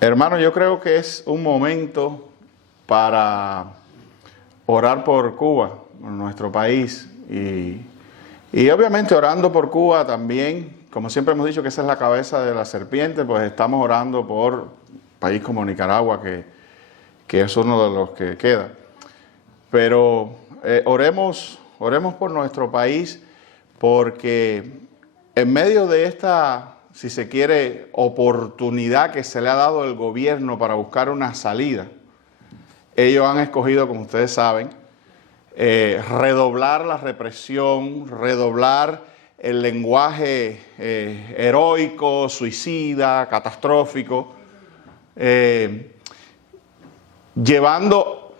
Hermano, yo creo que es un momento para orar por Cuba, por nuestro país. Y obviamente orando por Cuba también, como siempre hemos dicho que esa es la cabeza de la serpiente, pues estamos orando por un país como Nicaragua, que es uno de los que queda. Pero oremos por nuestro país, porque en medio de esta, si se quiere, oportunidad que se le ha dado al gobierno para buscar una salida, ellos han escogido, como ustedes saben, redoblar la represión, redoblar el lenguaje heroico, suicida, catastrófico, llevando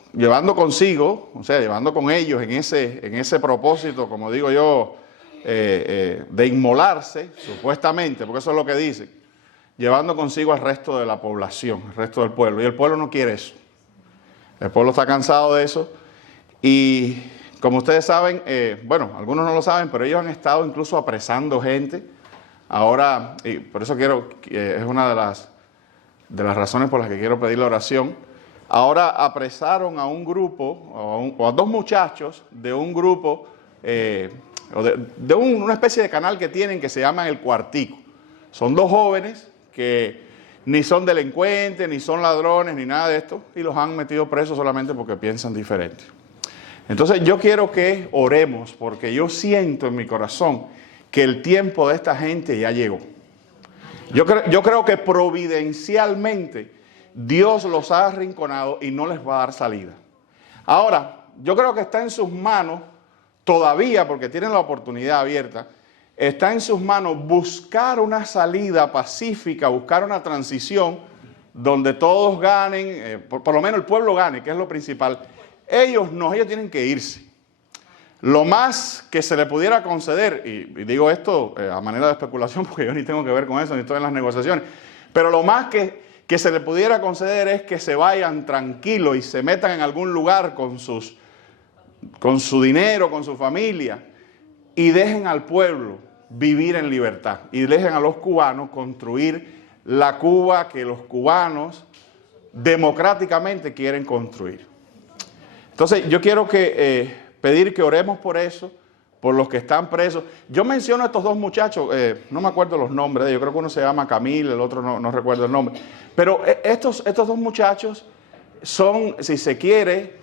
consigo, o sea, llevando con ellos en ese propósito, como digo yo, de inmolarse, supuestamente, porque eso es lo que dicen, llevando consigo al resto de la población, al resto del pueblo. Y el pueblo no quiere eso. El pueblo está cansado de eso. Y como ustedes saben, bueno, algunos no lo saben, pero ellos han estado incluso apresando gente. Ahora, y por eso es una de las razones por las que quiero pedir la oración. Ahora apresaron a un grupo, o a dos muchachos de un grupo, una especie de canal que tienen que se llama El Cuartico. Son dos jóvenes que ni son delincuentes, ni son ladrones, ni nada de esto, y los han metido presos solamente porque piensan diferente. Entonces yo quiero que oremos, porque yo siento en mi corazón que el tiempo de esta gente ya llegó. Yo creo que providencialmente Dios los ha arrinconado y no les va a dar salida. Ahora, yo creo que está en sus manos todavía, porque tienen la oportunidad abierta, está en sus manos buscar una salida pacífica, buscar una transición donde todos ganen, por lo menos el pueblo gane, que es lo principal. Ellos tienen que irse. Lo más que se le pudiera conceder, y digo esto a manera de especulación porque yo ni tengo que ver con eso, ni estoy en las negociaciones, pero lo más que se le pudiera conceder es que se vayan tranquilos y se metan en algún lugar con su dinero, con su familia, y dejen al pueblo vivir en libertad y dejen a los cubanos construir la Cuba que los cubanos democráticamente quieren construir. Entonces yo quiero pedir que oremos por eso, por los que están presos. Yo menciono a estos dos muchachos, no me acuerdo los nombres de ellos, yo creo que uno se llama Camil, el otro no recuerdo el nombre, pero estos dos muchachos son, si se quiere,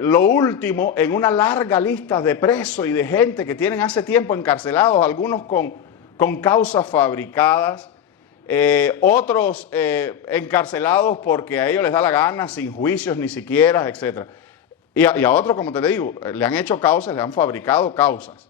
lo último en una larga lista de presos y de gente que tienen hace tiempo encarcelados, algunos con causas fabricadas, otros encarcelados porque a ellos les da la gana, sin juicios ni siquiera, etc. Y a otros, como te digo, le han hecho causas, le han fabricado causas,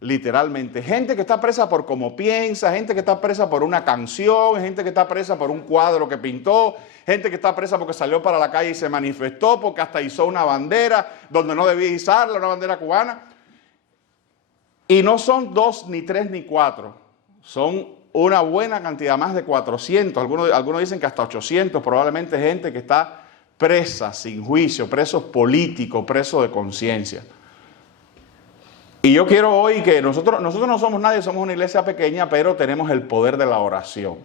literalmente. Gente que está presa por cómo piensa, gente que está presa por una canción, gente que está presa por un cuadro que pintó, gente que está presa porque salió para la calle y se manifestó, porque hasta izó una bandera donde no debía izarla, una bandera cubana. Y no son 2, ni 3, ni 4, son una buena cantidad, más de 400, algunos dicen que hasta 800, probablemente gente que está presa, sin juicio, presos políticos, presos de conciencia. Y yo quiero hoy que nosotros no somos nadie, somos una iglesia pequeña, pero tenemos el poder de la oración.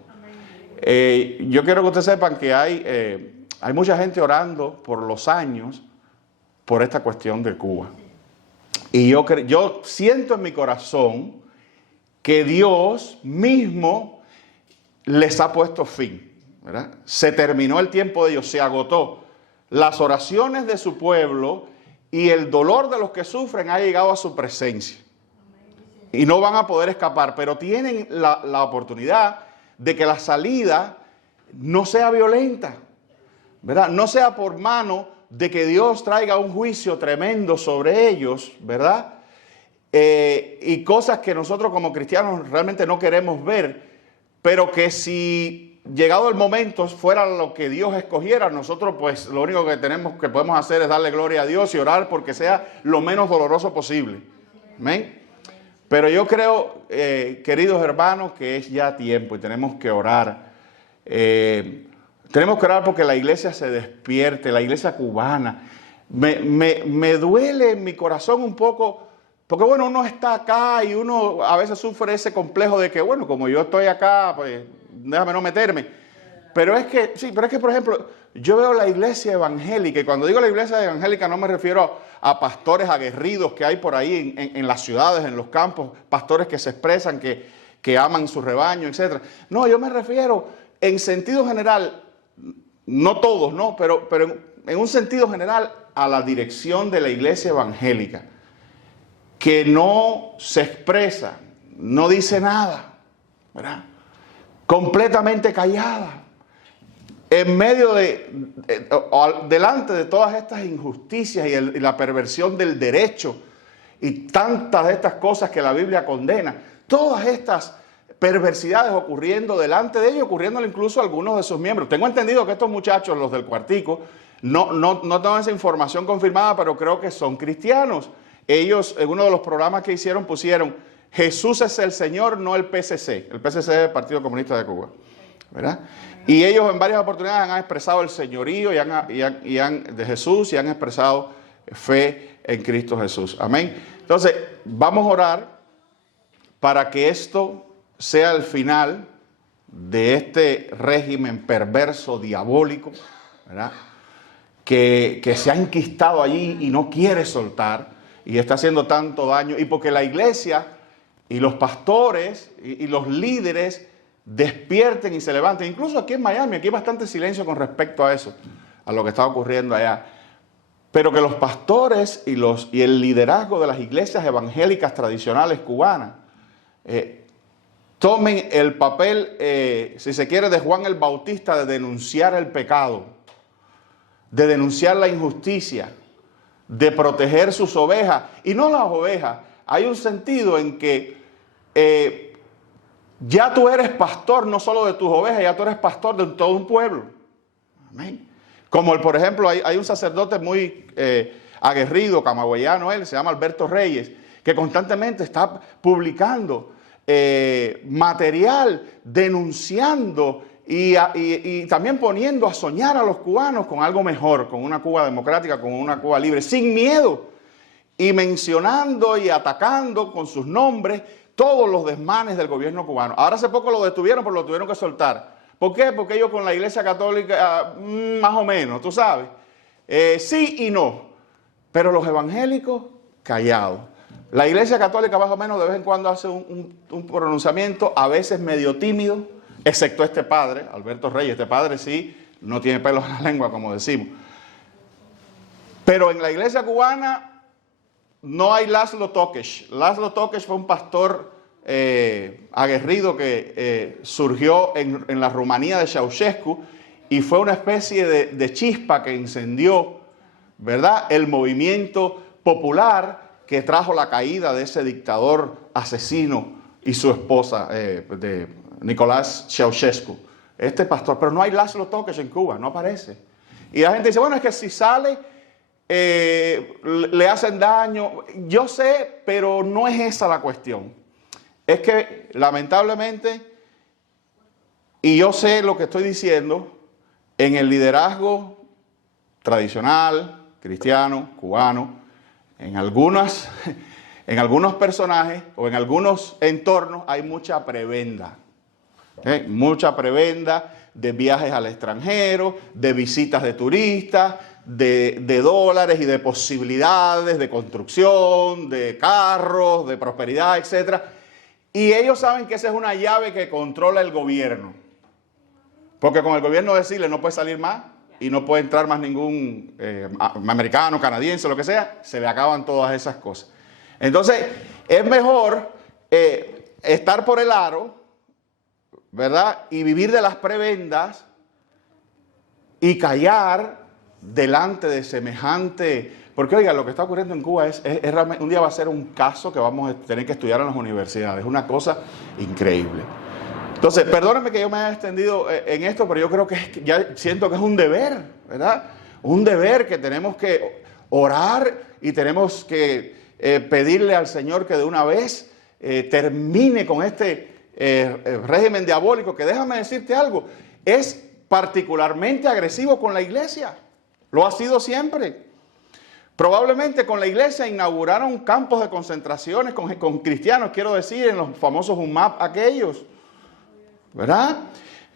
Yo quiero que ustedes sepan que hay mucha gente orando por los años por esta cuestión de Cuba. Y yo siento en mi corazón que Dios mismo les ha puesto fin, ¿verdad? Se terminó el tiempo de ellos, se agotó. Las oraciones de su pueblo y el dolor de los que sufren ha llegado a su presencia. Y no van a poder escapar, pero tienen la oportunidad de que la salida no sea violenta, ¿verdad? No sea por mano de que Dios traiga un juicio tremendo sobre ellos, ¿verdad? Y cosas que nosotros como cristianos realmente no queremos ver, pero que si llegado el momento fuera lo que Dios escogiera, nosotros pues lo único que podemos hacer es darle gloria a Dios y orar porque sea lo menos doloroso posible. Amén. Pero yo creo, queridos hermanos, que es ya tiempo y tenemos que orar. Tenemos que orar porque la iglesia se despierte, la iglesia cubana. Me duele en mi corazón un poco, porque bueno, uno está acá y uno a veces sufre ese complejo de que bueno, como yo estoy acá, pues déjame no meterme. Pero es que, sí, pero es que, por ejemplo, yo veo la iglesia evangélica, y cuando digo la iglesia evangélica no me refiero a pastores aguerridos que hay por ahí en las ciudades, en los campos, pastores que se expresan, que aman su rebaño, etc. No, yo me refiero en sentido general, no todos, ¿no? Pero en un sentido general a la dirección de la iglesia evangélica, que no se expresa, no dice nada, ¿verdad? Completamente callada. En medio delante de todas estas injusticias y la perversión del derecho y tantas de estas cosas que la Biblia condena, todas estas perversidades ocurriendo delante de ellos, ocurriéndole incluso a algunos de sus miembros. Tengo entendido que estos muchachos, los del Cuartico, no tengo esa información confirmada, pero creo que son cristianos. Ellos, en uno de los programas que hicieron, pusieron: Jesús es el Señor, no el PCC. El PCC es el Partido Comunista de Cuba, ¿verdad? Y ellos en varias oportunidades han expresado el señorío de Jesús y han expresado fe en Cristo Jesús. Amén. Entonces, vamos a orar para que esto sea el final de este régimen perverso, diabólico, ¿verdad? Que se ha enquistado allí y no quiere soltar y está haciendo tanto daño. Y porque la iglesia y los pastores y los líderes despierten y se levanten. Incluso aquí en Miami, aquí hay bastante silencio con respecto a eso, a lo que está ocurriendo allá. Pero que los pastores y el liderazgo de las iglesias evangélicas tradicionales cubanas tomen el papel, si se quiere, de Juan el Bautista, de denunciar el pecado, de denunciar la injusticia, de proteger sus ovejas. Y no las ovejas, hay un sentido en que ya tú eres pastor no solo de tus ovejas, ya tú eres pastor de todo un pueblo. Amén. Como por ejemplo, hay un sacerdote muy aguerrido, camagüeyano, él se llama Alberto Reyes, que constantemente está publicando material, denunciando y también poniendo a soñar a los cubanos con algo mejor, con una Cuba democrática, con una Cuba libre, sin miedo, y mencionando y atacando con sus nombres todos los desmanes del gobierno cubano. Ahora hace poco lo detuvieron, pero lo tuvieron que soltar. ¿Por qué? Porque ellos con la iglesia católica, más o menos, tú sabes, sí y no, pero los evangélicos, callados. La iglesia católica más o menos de vez en cuando hace un pronunciamiento, a veces medio tímido, excepto este padre, Alberto Reyes. Este padre sí, no tiene pelos en la lengua, como decimos. Pero en la iglesia cubana no hay Laszlo Tokesh. Laszlo Tokesh fue un pastor aguerrido que surgió en la Rumanía de Ceausescu y fue una especie de chispa que incendió, ¿verdad?, el movimiento popular que trajo la caída de ese dictador asesino y su esposa, de Nicolás Ceausescu. Este pastor, pero no hay Laszlo Tokesh en Cuba, no aparece. Y la gente dice, bueno, es que si sale, le hacen daño. Yo sé, pero no es esa la cuestión. Es que, lamentablemente, y yo sé lo que estoy diciendo, en el liderazgo tradicional, cristiano, cubano, en algunos personajes o en algunos entornos hay mucha prebenda. Mucha prebenda de viajes al extranjero, de visitas de turistas, de dólares y de posibilidades de construcción, de carros, de prosperidad, etc. Y ellos saben que esa es una llave que controla el gobierno. Porque con el gobierno decirle no puede salir más y no puede entrar más ningún americano, canadiense, lo que sea, se le acaban todas esas cosas. Entonces, es mejor estar por el aro, ¿verdad?, y vivir de las prebendas y callar delante de semejante. Porque oiga, lo que está ocurriendo en Cuba es realmente, un día va a ser un caso que vamos a tener que estudiar en las universidades. Es una cosa increíble. Entonces, perdónenme que yo me haya extendido en esto, pero yo creo que ya siento que es un deber, ¿verdad? Un deber que tenemos que orar y tenemos que pedirle al Señor que de una vez termine con este régimen diabólico, que déjame decirte algo, es particularmente agresivo con la iglesia. Lo ha sido siempre. Probablemente con la iglesia inauguraron campos de concentraciones con cristianos, quiero decir, en los famosos UMAP aquellos, ¿verdad?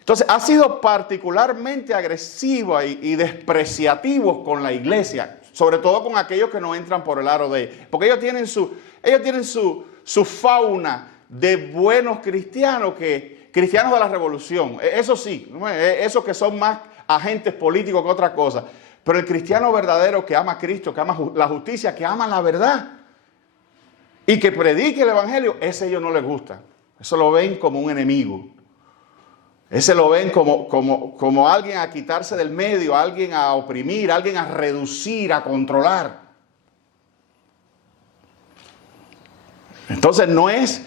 Entonces, ha sido particularmente agresivo y despreciativo con la iglesia, sobre todo con aquellos que no entran por el aro de ella. Porque ellos tienen su fauna de buenos cristianos, cristianos de la revolución. Eso sí, esos que son más agentes políticos que otra cosa. Pero el cristiano verdadero que ama a Cristo, que ama la justicia, que ama la verdad y que predique el evangelio, ese a ellos no les gusta. Eso lo ven como un enemigo. Ese lo ven como alguien a quitarse del medio, alguien a oprimir, alguien a reducir, a controlar. Entonces no es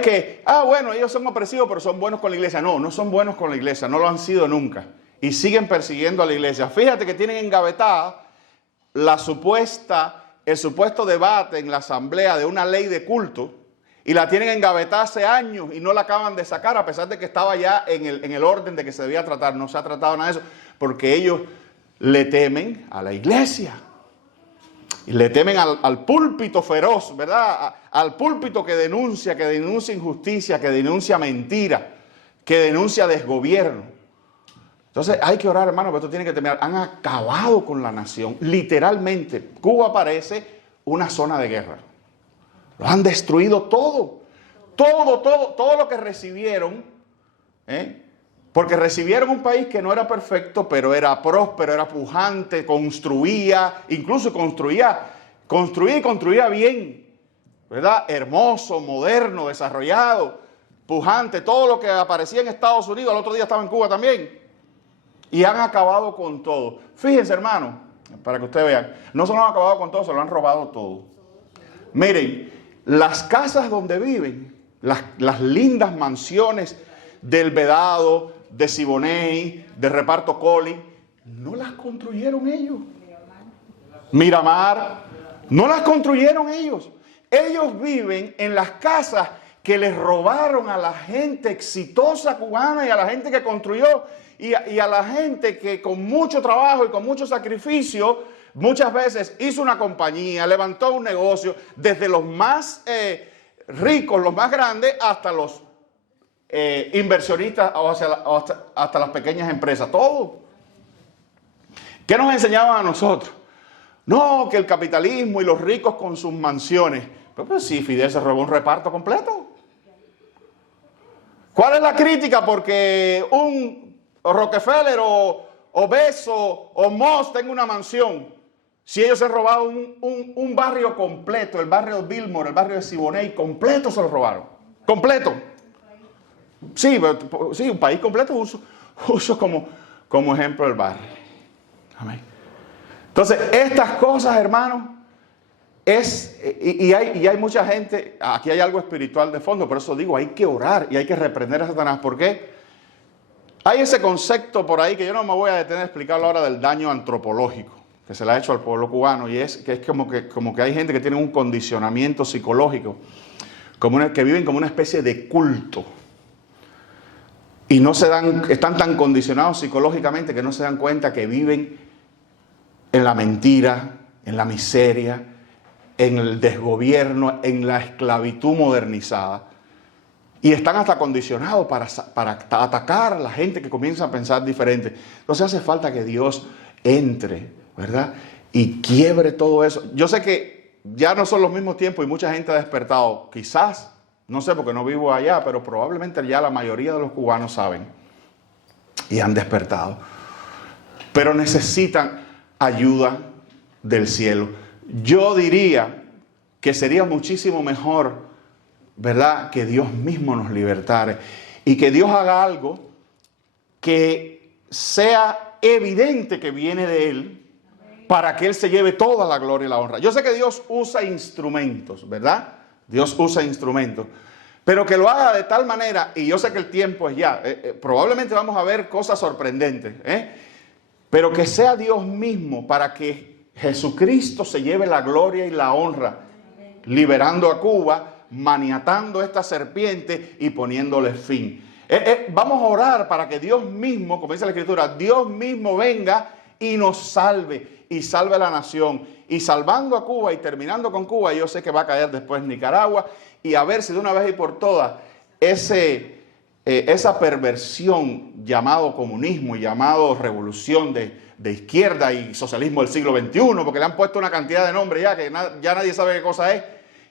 que, bueno, ellos son opresivos, pero son buenos con la iglesia. No, no son buenos con la iglesia, no lo han sido nunca. Y siguen persiguiendo a la iglesia. Fíjate que tienen engavetada el supuesto debate en la asamblea de una ley de culto, y la tienen engavetada hace años y no la acaban de sacar, a pesar de que estaba ya en el orden de que se debía tratar. No se ha tratado nada de eso, porque ellos le temen a la iglesia. Y le temen al púlpito feroz, ¿verdad? Al púlpito que denuncia injusticia, que denuncia mentira, que denuncia desgobierno. Entonces hay que orar, hermano, porque esto tiene que terminar. Han acabado con la nación. Literalmente, Cuba parece una zona de guerra. Lo han destruido todo. Todo lo que recibieron. Porque recibieron un país que no era perfecto, pero era próspero, era pujante, construía bien, ¿verdad? Hermoso, moderno, desarrollado, pujante. Todo lo que aparecía en Estados Unidos, al otro día estaba en Cuba también. Y han acabado con todo. Fíjense, hermano, para que ustedes vean, no solo han acabado con todo, se lo han robado todo. Miren, las casas donde viven, las lindas mansiones del Vedado, de Siboney, de Reparto Coli, no las construyeron ellos. Miramar, no las construyeron ellos. Ellos viven en las casas que les robaron a la gente exitosa cubana y a la gente que construyó y a la gente que con mucho trabajo y con mucho sacrificio muchas veces hizo una compañía, levantó un negocio, desde los más ricos, los más grandes, hasta los inversionistas o hasta las pequeñas empresas, todo. ¿Qué nos enseñaban a nosotros? No, que el capitalismo y los ricos con sus mansiones. Pero pues sí, Fidel se robó un reparto completo. ¿Cuál es la crítica? Porque un Rockefeller o Bezos o Moss tenga una mansión. Si ellos se han robado un barrio completo, el barrio de Billmore, el barrio de Siboney, completo se lo robaron. Completo. Sí, un país completo uso como ejemplo el barrio. Amén. Entonces, estas cosas, hermanos, hay mucha gente, aquí hay algo espiritual de fondo, por eso digo, hay que orar y hay que reprender a Satanás. ¿Por qué? Hay ese concepto por ahí que yo no me voy a detener a explicarlo ahora, del daño antropológico que se le ha hecho al pueblo cubano, y es como que hay gente que tiene un condicionamiento psicológico, que viven como una especie de culto. Y están tan condicionados psicológicamente que no se dan cuenta que viven en la mentira, en la miseria, en el desgobierno, en la esclavitud modernizada. Y están hasta condicionados para atacar a la gente que comienza a pensar diferente. Entonces hace falta que Dios entre, ¿verdad? Y quiebre todo eso. Yo sé que ya no son los mismos tiempos y mucha gente ha despertado. Quizás, no sé porque no vivo allá, pero probablemente ya la mayoría de los cubanos saben y han despertado. Pero necesitan ayuda del cielo. Yo diría que sería muchísimo mejor, ¿verdad?, que Dios mismo nos libertare y que Dios haga algo que sea evidente que viene de Él, para que Él se lleve toda la gloria y la honra. Yo sé que Dios usa instrumentos, ¿verdad? Dios usa instrumentos, pero que lo haga de tal manera, y yo sé que el tiempo es ya, probablemente vamos a ver cosas sorprendentes, pero que sea Dios mismo para que Jesucristo se lleve la gloria y la honra, liberando a Cuba, maniatando esta serpiente y poniéndole fin. Vamos a orar para que Dios mismo, como dice la Escritura, Dios mismo venga y nos salve, y salve a la nación. Y salvando a Cuba y terminando con Cuba, yo sé que va a caer después Nicaragua, y a ver si de una vez y por todas ese esa perversión llamado comunismo y llamado revolución de izquierda y socialismo del siglo XXI, porque le han puesto una cantidad de nombres ya que ya nadie sabe qué cosa es,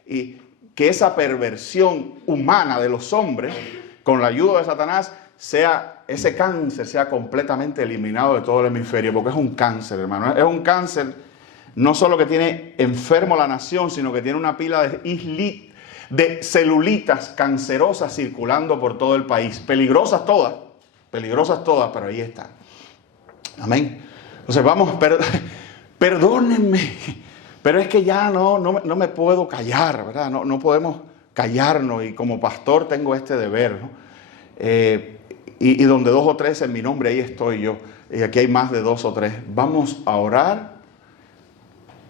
y que esa perversión humana de los hombres, con la ayuda de Satanás, ese cáncer sea completamente eliminado de todo el hemisferio, porque es un cáncer, hermano. Es un cáncer no solo que tiene enfermo la nación, sino que tiene una pila de celulitas cancerosas circulando por todo el país. Peligrosas todas, pero ahí están. Amén. Entonces vamos, perdónenme, pero es que ya no me puedo callar, ¿verdad? No podemos callarnos, y como pastor tengo este deber, ¿no? Y donde 2 o 3 en mi nombre, ahí estoy yo. Y aquí hay más de 2 o 3. Vamos a orar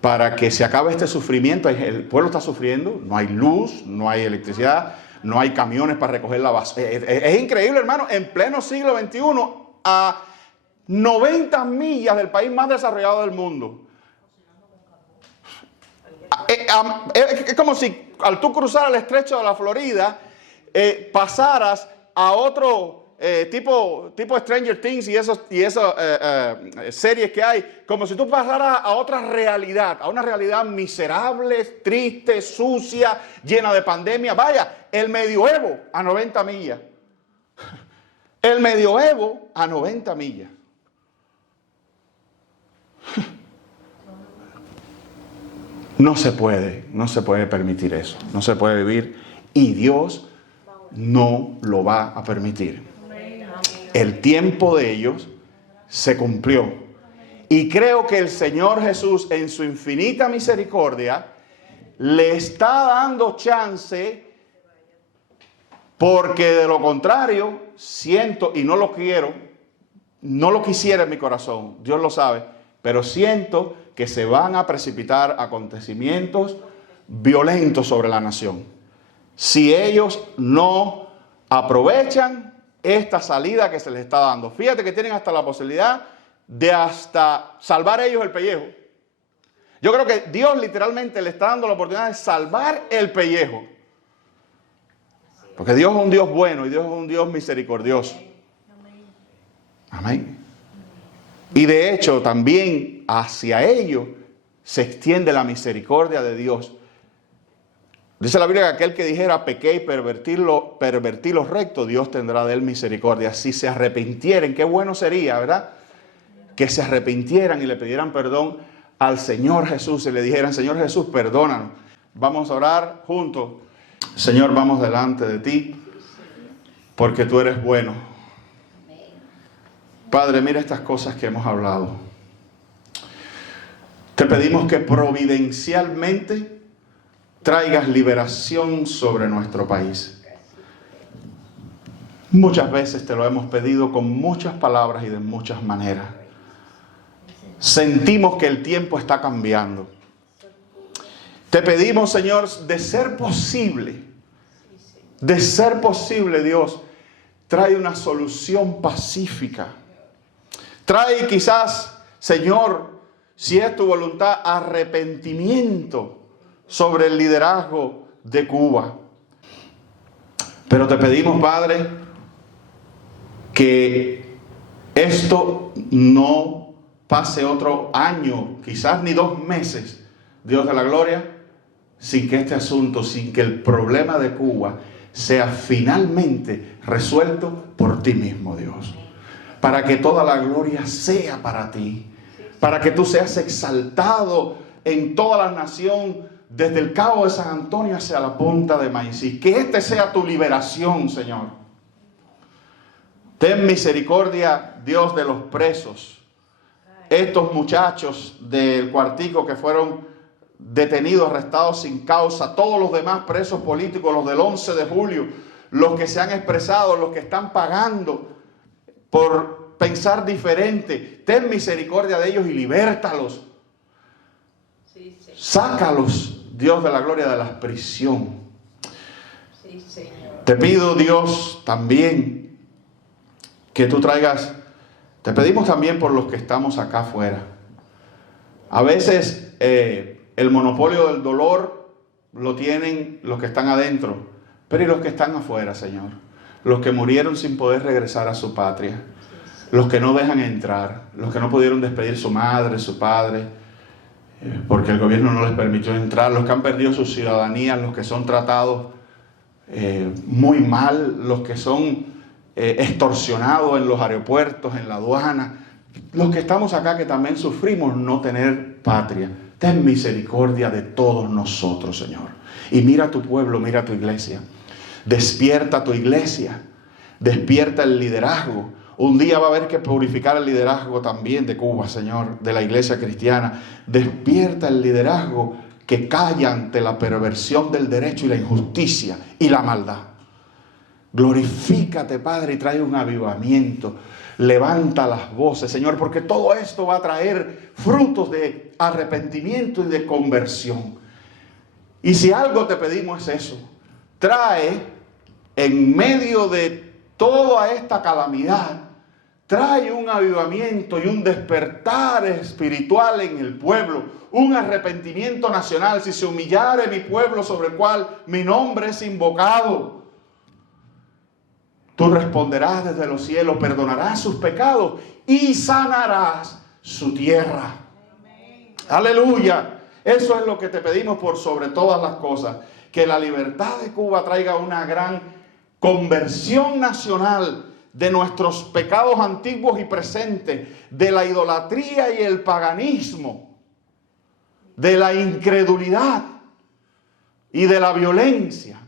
para que se acabe este sufrimiento. El pueblo está sufriendo, no hay luz, no hay electricidad, no hay camiones para recoger la basura. Es increíble, hermano, en pleno siglo XXI, a 90 millas del país más desarrollado del mundo. Es como si al tú cruzar el estrecho de la Florida, pasaras a otro tipo Stranger Things y esas series que hay, como si tú pasaras a otra realidad, a una realidad miserable, triste, sucia, llena de pandemia. Vaya, el medioevo a 90 millas. El medioevo a 90 millas. No se puede permitir eso. No se puede vivir, y Dios no lo va a permitir. El tiempo de ellos se cumplió. Y creo que el Señor Jesús, en su infinita misericordia, le está dando chance, porque de lo contrario, siento, y no lo quiero, no lo quisiera en mi corazón, Dios lo sabe, pero siento que se van a precipitar acontecimientos violentos sobre la nación. Si ellos no aprovechan esta salida que se les está dando. Fíjate que tienen hasta la posibilidad de hasta salvar ellos el pellejo. Yo creo que Dios literalmente le está dando la oportunidad de salvar el pellejo. Porque Dios es un Dios bueno y Dios es un Dios misericordioso. Amén. Y de hecho también hacia ellos se extiende la misericordia de Dios. Dice la Biblia que aquel que dijera pequé y pervertí lo recto, Dios tendrá de él misericordia. Si se arrepintieran, qué bueno sería, ¿verdad? Que se arrepintieran y le pidieran perdón al Señor Jesús y le dijeran: Señor Jesús, perdónanos. Vamos a orar juntos. Señor, vamos delante de ti, porque tú eres bueno. Padre, mira estas cosas que hemos hablado. Te pedimos que providencialmente traigas liberación sobre nuestro país. Muchas veces te lo hemos pedido con muchas palabras y de muchas maneras. Sentimos que el tiempo está cambiando. Te pedimos, Señor, de ser posible, Dios, trae una solución pacífica. Trae quizás, Señor, si es tu voluntad, arrepentimiento sobre el liderazgo de Cuba. Pero te pedimos, Padre, que esto no pase otro año, quizás ni 2 meses, Dios de la gloria, sin que este asunto, sin que el problema de Cuba sea finalmente resuelto por ti mismo, Dios. Para que toda la gloria sea para ti. Para que tú seas exaltado en toda la nación, desde el cabo de San Antonio hacia la punta de Maicí. Que este sea tu liberación, Señor. Ten misericordia, Dios, de los presos. Estos muchachos del cuartico que fueron detenidos, arrestados sin causa, todos los demás presos políticos, los del 11 de julio, los que se han expresado, los que están pagando por pensar diferente. Ten misericordia de ellos y libértalos. Sí, sácalos, Dios de la gloria, de la prisión. Sí, Señor. Te pido, Dios, también que tú traigas, te pedimos también por los que estamos acá afuera. A veces el monopolio del dolor lo tienen los que están adentro, pero ¿y los que están afuera, Señor? los que murieron sin poder regresar a su patria, los que no dejan entrar, los que no pudieron despedir su madre, su padre, porque el gobierno no les permitió entrar, los que han perdido su ciudadanía, los que son tratados muy mal, los que son extorsionados en los aeropuertos, en la aduana, los que estamos acá que también sufrimos no tener patria. Ten misericordia de todos nosotros, Señor. Y mira a tu pueblo, mira a tu iglesia. Despierta tu iglesia, despierta el liderazgo. Un día va a haber que purificar el liderazgo también de Cuba, Señor, de la iglesia cristiana. Despierta el liderazgo que calla ante la perversión del derecho y la injusticia y la maldad. Glorifícate, Padre, y trae un avivamiento. Levanta las voces, Señor, porque todo esto va a traer frutos de arrepentimiento y de conversión. Y si algo te pedimos es eso. Trae, en medio de toda esta calamidad, trae un avivamiento y un despertar espiritual en el pueblo, un arrepentimiento nacional. Si se humillare mi pueblo sobre el cual mi nombre es invocado, tú responderás desde los cielos, perdonarás sus pecados y sanarás su tierra. Amén. Aleluya. Eso es lo que te pedimos por sobre todas las cosas. Que la libertad de Cuba traiga una gran conversión nacional de nuestros pecados antiguos y presentes, de la idolatría y el paganismo, de la incredulidad y de la violencia.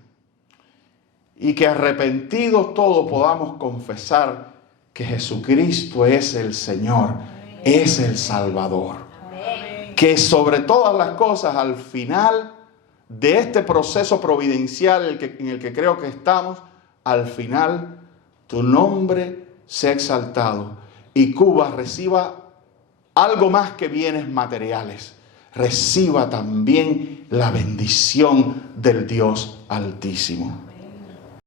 Y que arrepentidos todos podamos confesar que Jesucristo es el Señor, es el Salvador. Que sobre todas las cosas, al final de este proceso providencial en el que creo que estamos, al final tu nombre sea exaltado y Cuba reciba algo más que bienes materiales. Reciba también la bendición del Dios Altísimo.